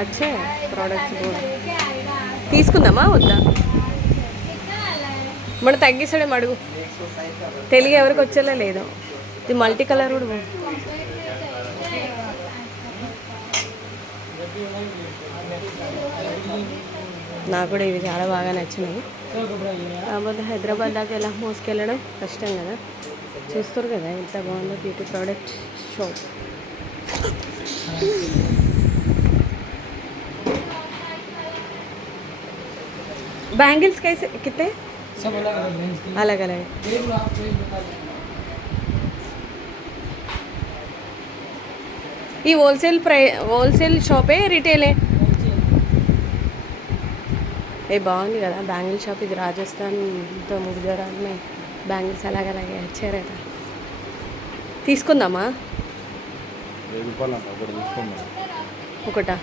అచ్చే ప్రోడక్ట్స్ కూడా తీసుకుందామా వద్దా మన తగ్గిస్తాడే అడుగు తెలుగు ఎవరికి వచ్చేలా లేదు ఇది మల్టీ కలర్ కూడా నాకు కూడా ఇవి చాలా బాగా నచ్చినాయి కాకపోతే హైదరాబాద్ దాకా ఎలా మోసుకెళ్ళడం కష్టం కదా చూస్తారు కదా ఎంత బాగుందో బ్యూటీ ప్రోడక్ట్ షాప్ बैंगल्स कैसे कितने सब अलग अलग रेंज के अलग अलग रेट आप रेट बता दें ये होलसेल షాప్ ఏ రిటైల్ ఏ బాగుంది కదా బ్యాంగిల్ షాప్ ఇది రాజస్థాన్తో ముగ్గురాలని బ్యాంగిల్స్ అలాగే వచ్చారట తీసుకుందామా ₹1000 ఒకటి తీసుకుందాం ఒకటా